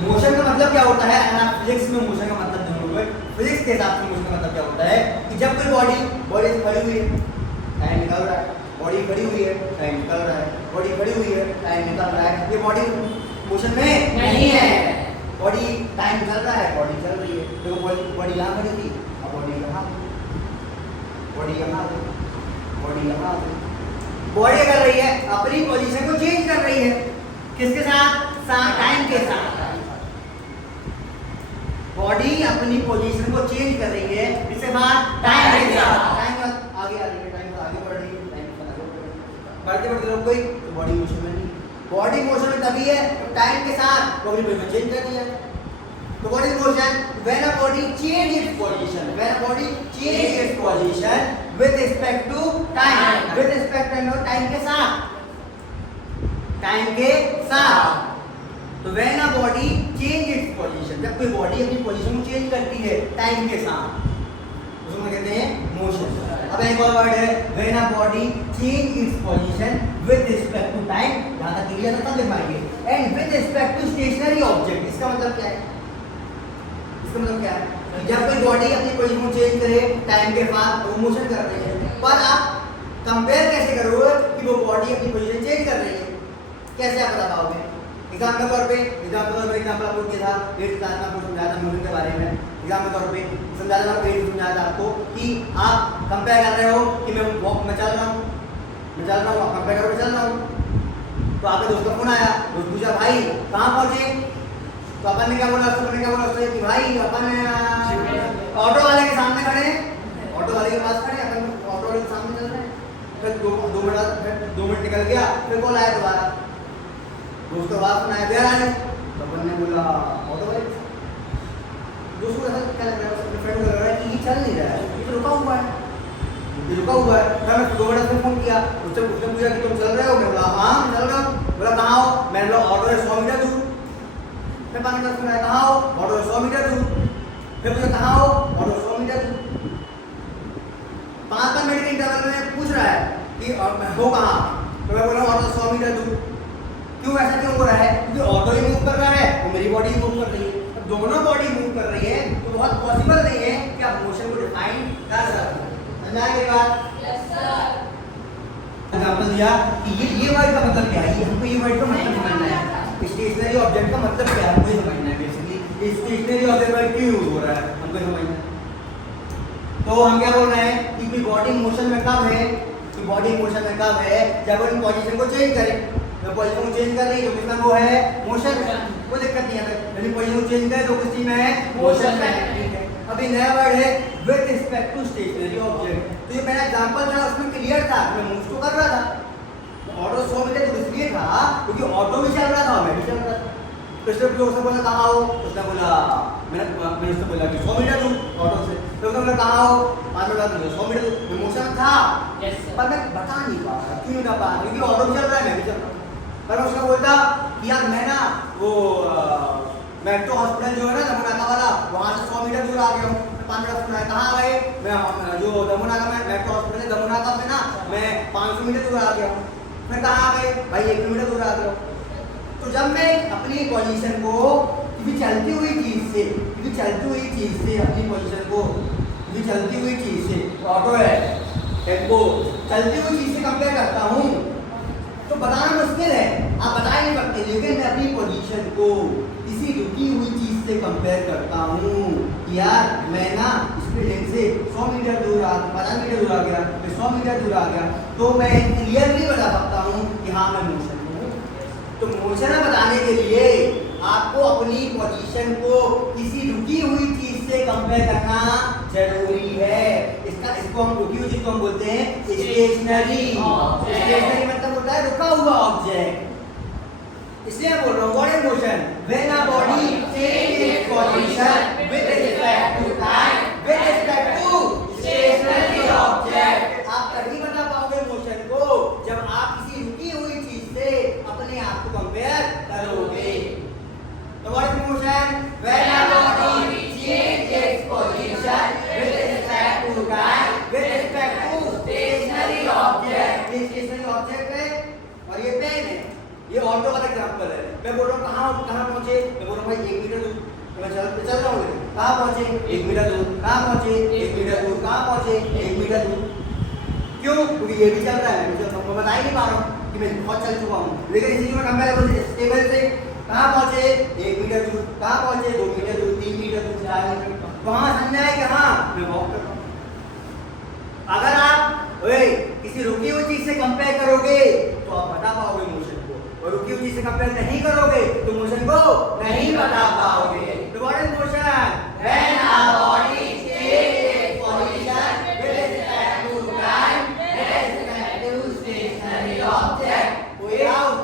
Motion का मतलब क्या होता है? अगर आप फिजिक्स में मोशन का मतलब जानोगे, फिजिक्स के हिसाब से मोशन का मतलब क्या होता है कि जब कोई बॉडी खड़ी हुई है, टाइम निकल रहा है, बॉडी खड़ी हुई है, टाइम निकल रहा है, बॉडी खड़ी हुई है, टाइम निकल रहा है, ये बॉडी मोशन में नहीं है। बॉडी टाइम चल रहा है, बॉडी चल रही है। देखो बॉडी यहाँ खड़ी थी, अब बॉडी यहाँ, बॉडी यहाँ, बॉडी यहाँ। बॉडी कर रही है अपनी पोजीशन को चेंज कर रही है, किसके साथ? टाइम के साथ। बॉडी अपनी पोजीशन को चेंज कर रही है, इसके बाद टाइम के साथ। टाइम आगे आ रही है, टाइम आगे बढ़ रही है, टाइम बढ़ते बढ़ते लोग कोई तो बॉडी मोशन में नहीं। बॉडी मोशन में तभी है तो टाइम के साथ बॉडी पोजीशन चेंज कर दिया। तो body motion when a body change its position, when a body change its position with respect to time, with respect to time के साथ, टाइम के साथ। तो when a body change its position, जब कोई बॉडी अपनी पोजीशन को change करती है टाइम के साथ, उसको कहते हैं मोशन। अब एक और वर्ड है when a body change its position with respect to time, यहां तक क्लियर है? तब दिखाएंगे। And with respect to stationary object, इसका मतलब क्या है? इसका मतलब क्या है? जब कोई बॉडी अपनी पोजीशन को चेंज करे टाइम के साथ तो मोशन कर रही है, पर आप कंपेयर कैसे करोगे कि वो बॉडी अपनी पोजीशन चेंज कर रही है? कैसे आप बता पाओगे? एग्जाम्पल के तौर पे एग्जाम्पल आपको दिया था, वेट निकालना आपको समझाया था मोशन के बारे में। एग्जाम्पल के तौर पे समझाया था, वेट समझाया था आपको कि आप कंपेयर कर रहे हो कि मैं चल रहा हूँ, आप कंपेयर करो, चल रहा हूँ। तो आपके दोस्त का फोन आया, दोस्त पूछा भाई कहाँ पहुँचे? तो अपन ने क्या बोला? उसने कि भाई अपन ऑटो वाले के सामने खड़े हैं, ऑटो वाले के पास खड़े, अपन ऑटो वाले के सामने चल रहे हैं। फिर दो मिनट निकल गया, फिर कॉल आया दोबारा, दोस्त को बात सुनाया, देर आने। तो अपन ने बोला ऑटो वाले, दोस्त को ऐसा क्या लग रहा है, उसके फ्रेंड को लग रहा है कि ये चल नहीं रहा है, ये तो रुका हुआ है, फिर मैं 2 मिनट में फोन किया, उससे पूछा कि तुम चल रहे हो? मैं बोला हाँ मैं चल रहा हूँ। बोला कहाँ हो? मैंने बोला ऑटो है 100 मीटर दूर। फिर 5 मिनट सुना, कहाँ हो? ऑटो है 100 मीटर दूर। फिर पूछा कहाँ हो? ऑटो 100 मीटर दूर। 5 मिनट के इंटरवल में पूछ रहा है कि हो कहाँ? तो मैं बोला ऑटो 100 मीटर दूर। क्यों ऐसा क्यों हो रहा है? क्योंकि ऑटो ही मूव कर रहा है और मेरी बॉडी मूव कर रही है। अब दोनों बॉडी मूव कर रही है तो बहुत पॉसिबल नहीं है कि आप मोशन को डिफाइन कर सकते हैं। समझ आ गई बात? Yes sir. एग्जांपल दिया कि ये वर्ड का मतलब क्या है, ये हमको ये वर्ड का मतलब समझना है। स्टेशनरी ऑब्जेक्ट का मतलब क्या है हमको ये समझना है। बेसिकली स्टेशनरी ऑब्जेक्ट वर्ड क्यों यूज हो रहा है हमको समझना है। तो हम क्या बोल रहे हैं कि कोई बॉडी मोशन में कब है? तो बॉडी मोशन में कब है? जब हम पोजीशन को चेंज करें। तो पोजीशन को चेंज कर रही है तो किसमें वो है? मोशन में। कोई दिक्कत नहीं है, यदि पोजीशन को चेंज करें तो किस चीज में है? मोशन में। ठीक है। अभी नया वर्ड है with respect to stationary object. तो ये मेरा एग्जांपल था, उसमें क्लियर था, मैं मूव तो कर रहा था। तो ऑटो 100 मीटर तो इसलिए था क्योंकि ऑटो भी चल रहा था, मैं भी चल रहा था। तो इसलिए उसने बोला कहाँ हो? उसने बोला मैंने उससे बोला कि 100 मीटर दूर ऑटो से। तो उसने बोला कहाँ हो? 5 मिनट 100 मीटर दूर। मैं मोशन था पर मैं बता नहीं पा रहा। क्यों नहीं पा रहा? क्योंकि ऑटो भी चल रहा है, मैं भी चल रहा हूँ। पर उसने बोलता कि यार मैं ना वो मेट्रो हॉस्पिटल जो है ना दमोनाका वाला, वहाँ से 100 मीटर दूर आ गया हूँ। 5 मिनट सुना है, कहाँ गए? मैं जो दमोनाका में मेट्रो हॉस्पिटल है दमोनाका में ना मैं 500 मीटर दूर आ गया हूँ। मैं कहाँ आ गए? भाई 1 किलोमीटर दूर आ गया हूँ। तो जब मैं अपनी पोजीशन को किसी चलती हुई चीज से अपनी पोजीशन को किसी चलती हुई चीज से, ऑटो है टेम्पो, चलती हुई चीज से कंपेयर करता हूँ तो बताना मुश्किल है, आप बता नहीं सकते। लेकिन मैं अपनी पोजीशन को किसी रुकी हुई चीज से कंपेयर करता हूँ। यार मैं ना इस बिल्डिंग से 100 मीटर दूर 50 मीटर दूर आ गया, मैं 100 मीटर दूर आ गया, तो मैं क्लियरली बता सकता हूँ कि हाँ मैं मोशन हूँ। तो मोशन बताने के लिए आपको अपनी पोजीशन को किसी रुकी हुई चीज से कंपेयर करना जरूरी है। इसको हम रुकी हुई चीज को हम बोलते हैं स्टेशनरी। स्टेशनरी मतलब होता है रुका हुआ ऑब्जेक्ट। इसलिए मैं बोल रहा हूँ body motion when a body change its position with respect to time, with respect to stationary object. आप तभी बता पाओगे मोशन को जब आप किसी रुकी हुई चीज से अपने आप को कंपेयर करोगे। तो what is motion? When a body change its position with respect to time, with respect to stationary object. ये स्टेशनरी ऑब्जेक्ट है और ये पेन है। ये ऑटो वाला एग्जांपल है। मैं बोल रहा हूँ कहाँ पहुंचे? मैं बोल रहा हूँ भाई 1 मीटर दूर, तो मैं चल रहा हूँ, कहाँ पहुँचे 1 मीटर दूर, कहाँ पहुँचे 1 मीटर दूर, कहाँ पहुँचे 1 मीटर दूर। क्यों? क्योंकि ये भी चल रहा है, मैं बता ही नहीं पा रहा हूँ कि मैं बहुत चल चुका हूँ, लेकिन इसी में कंपेरेबल टेबल से कहाँ पहुँचे 1 मीटर दूर, कहाँ पहुँचे 2 मीटर दूर, 3 मीटर दूर, 4 मीटर, वहाँ समझ आए कि हाँ मैं वॉक कर रहा हूँ। अगर आप किसी रुकी हुई चीज से कंपेयर करोगे तो आप बता पाओगे मोशन को, और रुकी हुई चीज से कंपेयर नहीं करोगे तो मोशन को नहीं बता पाओगे। तो what is motion? When a body changes its position with respect to time with respect to stationary object। कोई डाउट?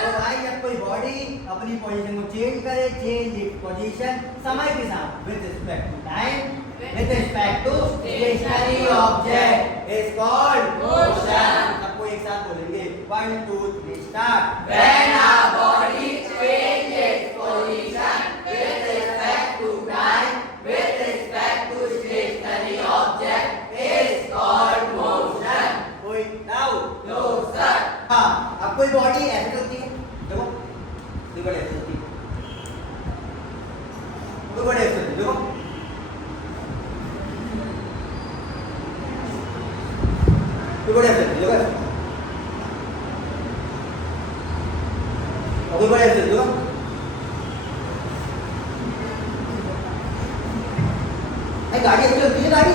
तो भाई जब कोई बॉडी अपनी पोजीशन को चेंज करे, चेंज इट्स पोजीशन समय के साथ with respect to time with respect to stationary object is called motion। सबको एक साथ बोलेंगे 1 2 3 start। When a body changes its position with respect to time with respect to stationary object is called motion। कोई doubt? No sir. हाँ, अब कोई body ऐसे चलती है, देखो देखो ऐसे चलती है, कोई बॉडी ऐसे चलती है, देखो कोई बड़े ऐसे देखो, कोई बड़े ऐसे देखो, गाड़ी ऐसे चलती है, गाड़ी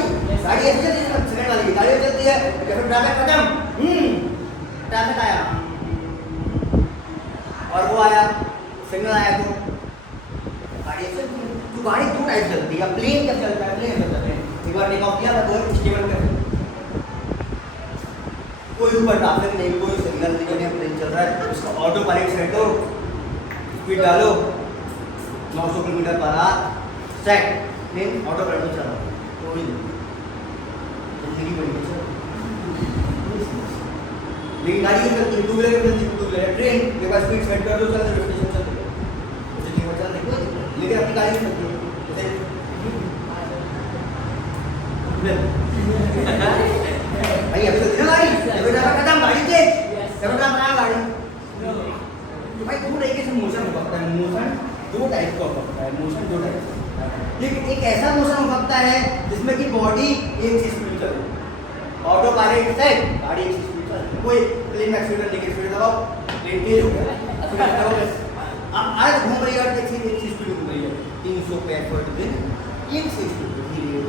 ऐसे चलती है, सेकंड वाली गाड़ी ऐसे चलती है, जब ट्रैफिक खत्म, ट्रैफिक आया और वो आया, सिग्नल आया तो गाड़ी ऐसे चलती है। तो गाड़ी दो टाइप चलती है, प्लेन कैसे चलता है, प्लेन कैसे चलता है, एक बार टेक ऑफ किया था तो स्टेबल कर, कोई ऊपर ट्रैफिक नहीं, कोई सिग्नल नहीं है, प्लेन चल रहा है, उसका ऑटो पायलट सेट हो, स्पीड डालो 900 kilometre per hour, set, plane auto pilot में चल रहा है, कोई जिंदगी बड़ी है। लेकिन गाड़ी की चलती है, टू व्हीलर ट्रेन के पास स्पीड सेट कर दो, चल स्टेशन चल रही है, उसे नहीं चल रही, लेकिन अपनी गाड़ी में चलती है भाई अभी तो दिन गाड़ी जब जाकर खत्म, गाड़ी तेज जब बना गाड़ी। तो भाई दो तरीके से मोशन हो सकता है, मोशन दो टाइप का हो सकता है, मोशन दो टाइप का, लेकिन एक ऐसा मोशन हो सकता है जिसमें कि बॉडी एक चीज स्पीड चल रही है, ऑटो पायलट से गाड़ी एक चीज स्पीड चल रही है, कोई प्लेन में एक्सीलरेटर लेके स्पीड दबाओ, प्लेन तेज हो गया, आज घूम रही है, एक चीज स्पीड घूम रही है 365 फुट दिन, एक चीज स्पीड धीरे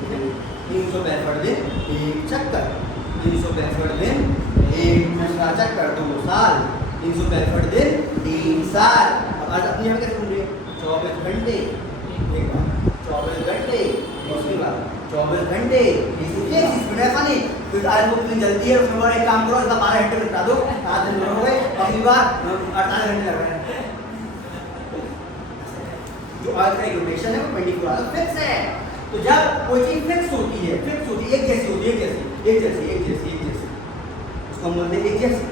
365 दिन एक चक्कर, 365 दिन एक दूसरा चक्कर, 2 साल, 365 दिन 3 साल। अब आज अपनी हम कैसे घूम रहे हैं, 24 घंटे, एक बार 24 घंटे, दूसरी बार 24 घंटे, इसलिए स्पीड ऐसा नहीं, फिर आज वो इतनी जल्दी है, उसमें और एक काम करो, इसका 12 घंटे बिता दो, 7 दिन हो गए, अगली बार 48 घंटे लग रहे हैं। जो आज का रोटेशन है वो 24 आवर्स फिक्स है। तो जब कोई चीज फिक्स होती है, एक जैसी होती है, एक जैसी, उसको हम बोलते हैं एक जैसी,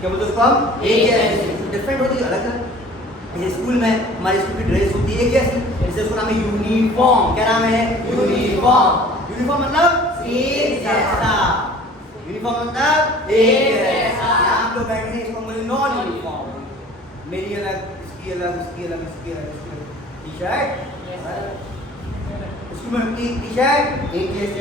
क्या बोलते हैं उसको हम एक जैसी, डिफरेंट होती है, अलग अलग। ये स्कूल में हमारी स्कूल की ड्रेस होती है एक जैसी, जैसे उसका नाम है यूनिफॉर्म, क्या नाम है यूनिफॉर्म, यूनिफॉर्म मतलब एक जैसा, यूनिफॉर्म मतलब एक जैसा। आप लोग बैठे हैं, इसको बोलते नॉन यूनिफॉर्म, मेरी अलग, इसकी अलग, इसकी अलग, इसकी अलग, टी शर्ट उसकी में टी शर्ट एक जैसे,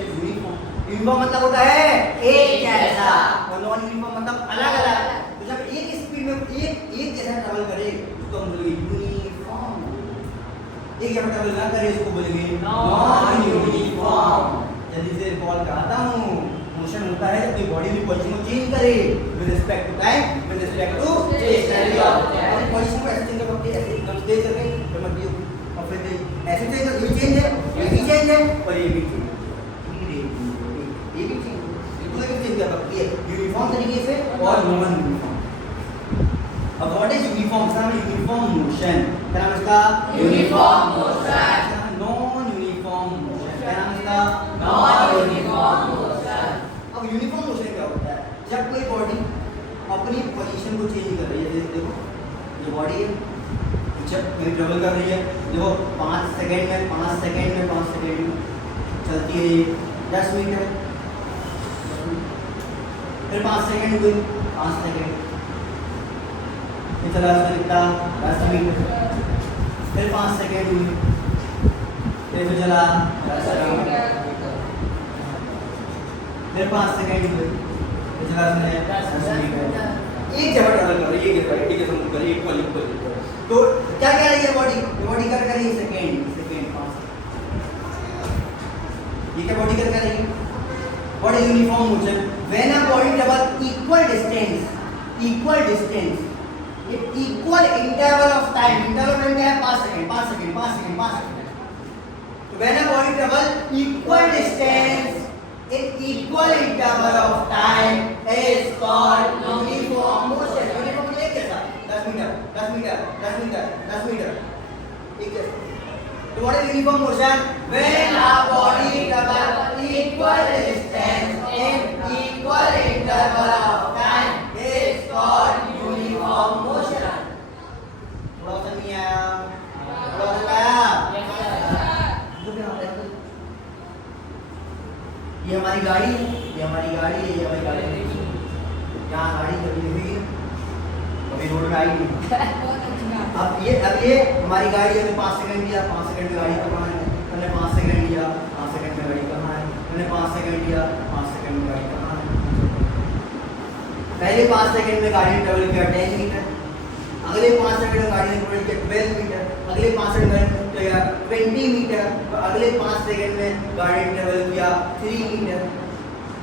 यूनिफॉर्म मतलब होता है एक जैसा, और नॉन यूनिफॉर्म मतलब अलग अलग। तो जब एक स्पीड में एक जैसा ट्रैवल करे उसको हम बोलेंगे यूनिफॉर्म, एक जैसा ट्रैवल ना करे उसको बोलेंगे नॉन यूनिफॉर्म। जल्दी से रिकॉल कराता हूँ, मोशन होता है जब कोई बॉडी की पोजीशन को चेंज करे with respect to time, with respect to stationary object, position को ऐसे चेंज करके ऐसे एकदम तेज करके जब दियो, और फिर ऐसे चेंज कर, ये चेंज है, ये भी चेंज है, और ये भी चेंज है, ये भी चेंज कर सकती है यूनिफॉर्म तरीके से और नॉन यूनिफॉर्म। अब व्हाट इज यूनिफॉर्म? इसका नाम है यूनिफॉर्म मोशन, क्या नाम है इसका? Uniform motion. Non uniform motion, क्या नाम है इसका? Non uniform motion. अब यूनिफॉर्म मोशन क्या होता है? जब कोई बॉडी अपनी पोजीशन को चेंज कर रही है, देखो ये बॉडी है, जब कहीं ट्रेवल कर रही है, देखो 5 सेकंड में 5 सेकंड में 5 सेकंड में चलती है, 10 मीटर, फिर 5 सेकंड हुए, 5 सेकंड, ये चला कितना 10 मीटर, फिर 5 सेकेंड हुई, फिर चला 10 मीटर, फिर 5 सेकेंड हुए, फिर चला 10 मीटर। एक जगह ट्रैवल कर रही है, ये राइट के संग कर रही है, इक्वल। तो क्या कह रही है बॉडी कर रही है सेकेंड 5। ये क्या बॉडी कर रही है? Body uniform motion when a body travel equal distance equal interval of time. Interval time क्या है? 5 सेकंड। तो when a body travel equal distance in equal interval of time is called uniform motion. Uniform motion कैसा? 10 metre. ठीक है। तो what is uniform motion? When a body travels equal distance in equal interval of time is called uniform motion. थोड़ा सा नहीं आया? थोड़ा सा आया? ये हमारी गाड़ी है, यहाँ गाड़ी कभी नहीं, कभी रोड में आई नहीं। अब ये हमारी गाड़ी हमें 5 सेकंड दिया, 5 सेकंड में गाड़ी कहाँ है? हमने 5 सेकंड दिया, 5 सेकंड में गाड़ी कहाँ है? हमने 5 सेकंड दिया, 5 सेकंड में गाड़ी कहाँ है? पहले 5 सेकंड में गाड़ी ने ट्रेवल किया 10 मीटर, अगले 5 सेकंड में गाड़ी ने ट्रेवल किया 12 मीटर, अगले 5 सेकंड में किया 20 मीटर, अगले 5 सेकंड में गाड़ी ने ट्रेवल किया 3 मीटर,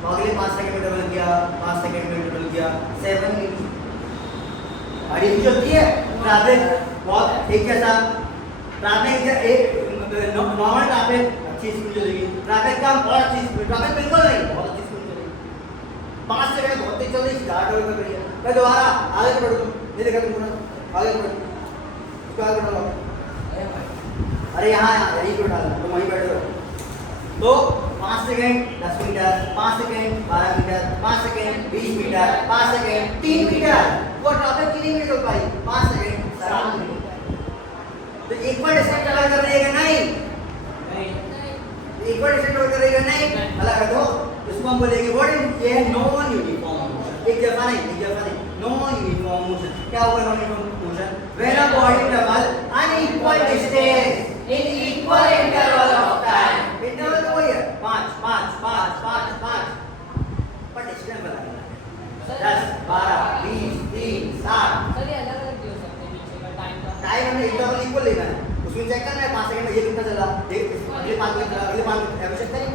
अगले 5 सेकंड में ट्रेवल किया 5 सेकंड में ट्रेवल किया 7 मीटर। गाड़ी भी चलती है, ट्रैफिक बहुत एक जैसा, ट्रैफिक एक नॉर्मल ट्रैफिक अच्छी स्पीड चलेगी, ट्रैफिक कम बहुत अच्छी स्पीड, ट्रैफिक बिल्कुल नहीं बहुत अच्छी स्पीड चलेगी। 5 सेकंड बहुत तेज चल रही है, 4 ट्रेवल कर रही है। मैं दोबारा आगे बढ़ दूं, ये देखा तुमने आगे बढ़, इसको आगे बढ़ाओ। अरे यहाँ यहीं पे डालो, तुम वहीं बैठे हो। तो 5 second 10 metre, 5 second 12 metre, 5 second 20 metre, 5 second 3 metre. वो ट्रैफिक कितनी मिनट हो पाई? 5 सेकंड 7 मीटर। तो इक्वल डिस्टेंस ट्रैवल कर रही है कि नहीं? इक्वल डिस्टेंस ट्रैवल कर रही है कि नहीं? अलग कर दो, इसको हम बोलेंगे व्हाट इज ये नॉन यूनिफॉर्म मोशन। एक जैसा नहीं, नॉन यूनिफॉर्म मोशन। क्या होगा non uniform motion? When a body travel unequal distance in equal interval of time. Interval तो वही है 5 पर डिस्टेंस बताना है 10 12 20 30 60। सर ये अलग भी हो सकते हैं बीच में टाइम का। टाइम हमने इंटरवल इक्वल लेना है, उसमें चेक करना है 5 सेकंड में ये कितना चला, अगले 5 मिनट चला, अगले 5 मिनट आवश्यकता नहीं।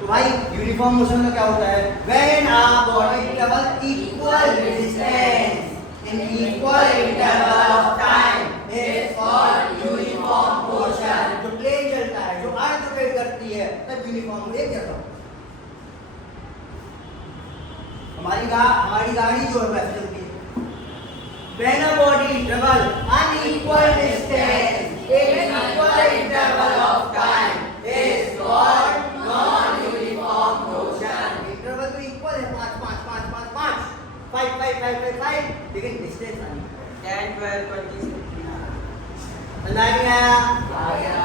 तो भाई यूनिफॉर्म मोशन का क्या होता है? When a body travel equal distance in equal interval of time is called uniform motion. जो प्लेन चलता है, जो अर्थ रोटेट करती है, तब यूनिफॉर्म एक जैसा। हमारी गाड़ी जो है वैसे चलती है। When a body travel unequal distance in equal interval of time is called non-uniform motion. Interval तो equal है 5, लेकिन डिस्टेंस आनी 10 12 20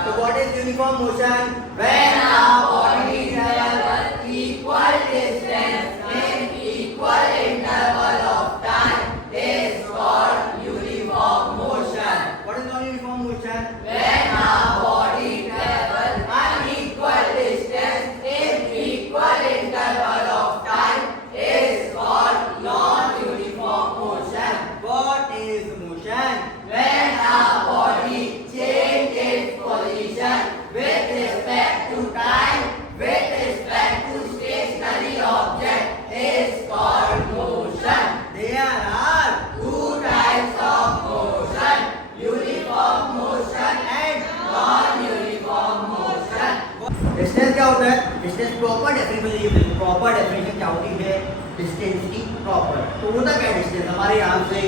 तो what is uniform motion? When a body travel equal distance in equal interval of time is called uniform motion. What is non uniform motion? When a body travel unequal distance in equal interval of time is called non uniform motion. What is motion? When a body changes its position with respect to time, with respect to stationary object is called motion. There are two types of motion: uniform motion and non-uniform motion. Distance क्या होता है? Distance proper definition, proper definition क्या होती है? Distance की proper. तो होता क्या distance? हमारे यहाँ से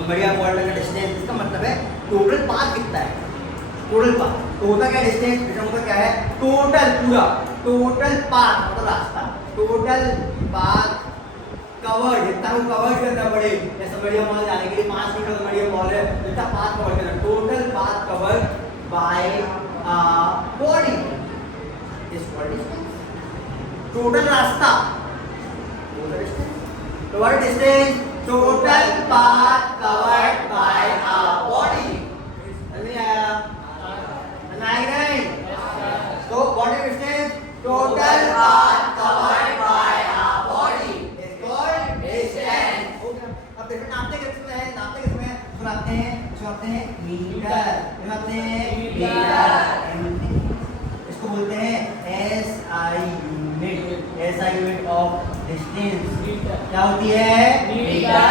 बढ़िया पॉइंट का डिस्टेंस, इसका मतलब है टोटल पाथ कितना है, टोटल पाथ। तो होता क्या डिस्टेंस? इसका मतलब क्या है? टोटल पूरा टोटल पाथ मतलब रास्ता, टोटल पाथ कवर्ड, जितना वो कवर्ड करना पड़े, जैसे बढ़िया मॉल जाने के लिए 5 मीटर का बढ़िया मॉल है, जितना पाथ कवर करना, total path covered by body is called distance. Total रास्ता, टोटल डिस्टेंस। तो what is distance? total path covered by a body. समझ में आया? आएगा नहीं? तो what is distance? Total path covered by a body is called distance. अब देखो नापते किसमें है? सुनाते हैं मीटर, इसको बोलते हैं SI यूनिट ऑफ डिस्टेंस। क्या होती है? Metre.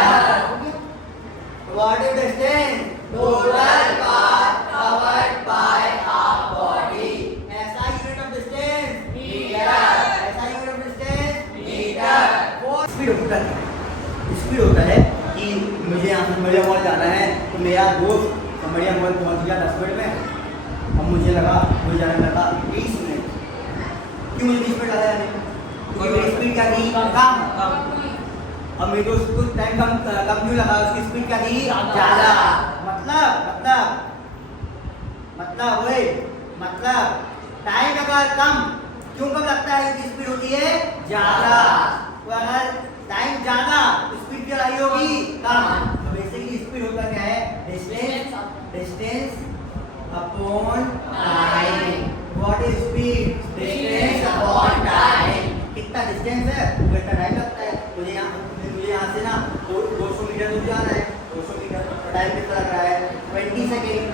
What is distance? Total path covered by a body. SI unit of distance metre. SI unit of distance metre. वो स्पीड होता है कि मुझे यहाँ से मड़िया मॉल जाना है, तो मेरा दोस्त मड़िया मॉल पहुँच गया 10 मिनट में। अब मुझे जाने में लगा 20 मिनट। क्यों मुझे 20 मिनट लगा? क्योंकि मेरी स्पीड क्या थी? कम। अब मेरे दोस्त को टाइम कम क्यों लगा? उसकी स्पीड क्या थी? ज़्यादा। मतलब टाइम अगर कम, क्यों कम लगता है? क्योंकि स्पीड होती है ज़्यादा। तो अगर टाइम ज़्यादा, स्पीड क्या आई होगी? कम। तो बेसिकली स्पीड होता क्या है? Distance upon time. What is speed? Distance upon time. कितना डिस्टेंस है वो कितना टाइम लगता है। मुझे यहाँ से ना 200 मीटर दूर जाना है। 200 मीटर तो टाइम कितना लग रहा है? 20 सेकेंड।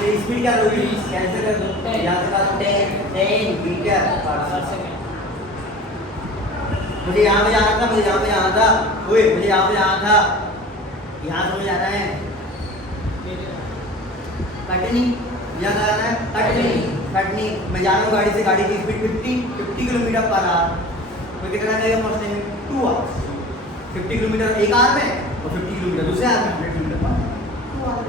मेरी स्पीड क्या होगी? कैंसिल कर दो। यहाँ से बात 10 मीटर पर सेकेंड। मुझे यहाँ पे जाना था। मुझे यहाँ पे जाना था। यहाँ से मुझे जाना है कटनी। यहाँ जाना है कटनी। मैं जा रहा हूँ गाड़ी से। गाड़ी की स्पीड 50 किलोमीटर पर आवर। तो कितना लगेगा पहुँचने में? 2 आवर्स। 50 किलोमीटर एक आवर में और 50 किलोमीटर दूसरे आवर में 100 किलोमीटर पर 2 आवर।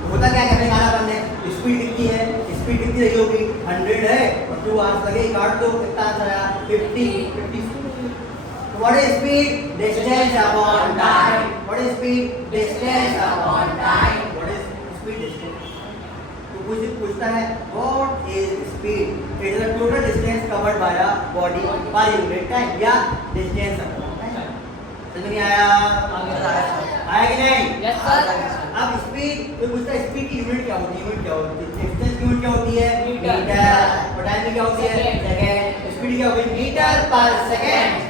तो होता क्या है? गाना बनने स्पीड कितनी है? स्पीड कितनी रही होगी? 100 है और 2 आवर्स लगे। काट दो, कितना आंसर आया? 50। What is speed? Distance upon time. What is speed? Distance upon time. What is speed? Distance. तो कुछ पूछता है what is speed? It is the total distance covered by a body per unit time या distance upon time. समझ में आया? आया कि नहीं? Yes sir. अब स्पीड तो पूछता है स्पीड की यूनिट क्या होती है? डिस्टेंस की यूनिट क्या होती है? मीटर। और टाइम की क्या होती है? सेकंड। स्पीड क्या होगी? मीटर पर सेकंड।